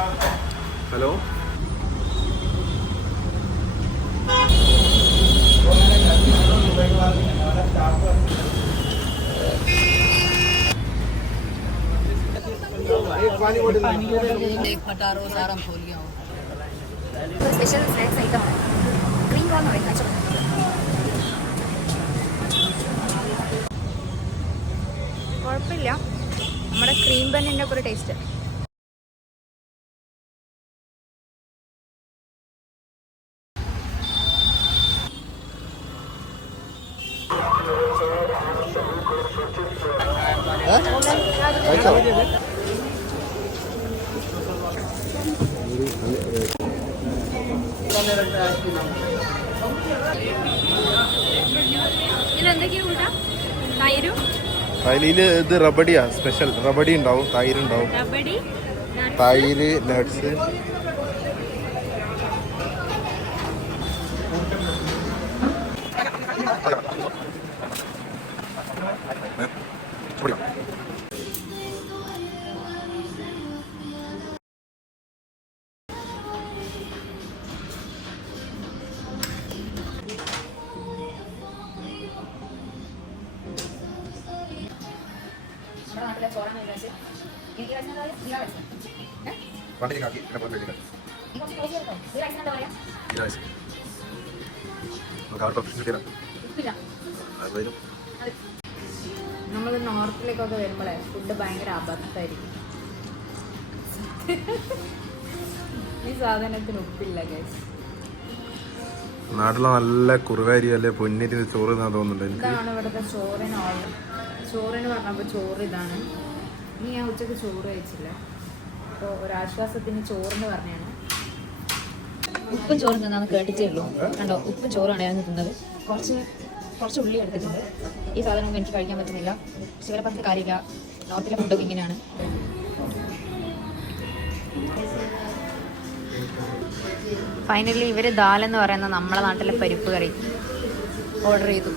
Hello special snacks ഐറ്റമാണ് cream role എന്ന് പറയുന്നത്. കുഴപ്പമില്ല, നമ്മുടെ ക്രീം ബന്നിൻ്റെ ഒക്കെ ഒരു ടേസ്റ്റ്. ഇതെന്തൊക്കെയാ കൂട്ടാ? തൈരും തൈരില് ഇത് റബഡിയാ, സ്പെഷ്യൽ റബഡി ഉണ്ടാവും, തൈരുണ്ടാവും, തൈര്, നട്ട്സ്. നമ്മൾ നോർത്തിലേക്കൊക്കെ വരുമ്പോഴേ ഫുഡ് ഭയങ്കര അബദ്ധമായിരിക്കും. ഈ സാധനത്തിന് ഉപ്പില്ല ഗൈസ്. നാട്ടിലെ നല്ല കുറുവാരി അല്ലേ പൊന്നിട്ട് ചോറ് തോന്നുന്നുണ്ട് എനിക്ക്. ഇതാണ് ഇവിടുത്തെ ചോറിന് പറഞ്ഞപ്പോൾ ചോറ് ഇതാണ്. ഇനി ഞാൻ ഉച്ചക്ക് ചോറ് കഴിച്ചില്ല, അപ്പോൾ ഒരാശ്വാസത്തിന് ചോറിന് പറഞ്ഞാണ്. ഉപ്പും ചോറും തന്നാന്ന് കേട്ടിട്ടേ ഉള്ളൂ. കണ്ടോ, ഉപ്പും ചോറാണ് ഞാൻ തിന്നത്. കുറച്ച് ഉള്ളി എടുത്തിട്ടുണ്ട്. ഈ സാധനമൊന്നും എനിക്ക് കഴിക്കാൻ പറ്റുന്നില്ല. പക്ഷെ പറഞ്ഞ കാര്യമില്ല, നോർത്തിലെ ഫുഡൊക്കെ ഇങ്ങനെയാണ്. ഫൈനലി ഇവർ ദാൽ എന്ന് പറയുന്ന നമ്മളെ നാട്ടിലെ പരിപ്പ് കറി ഓർഡർ ചെയ്തു.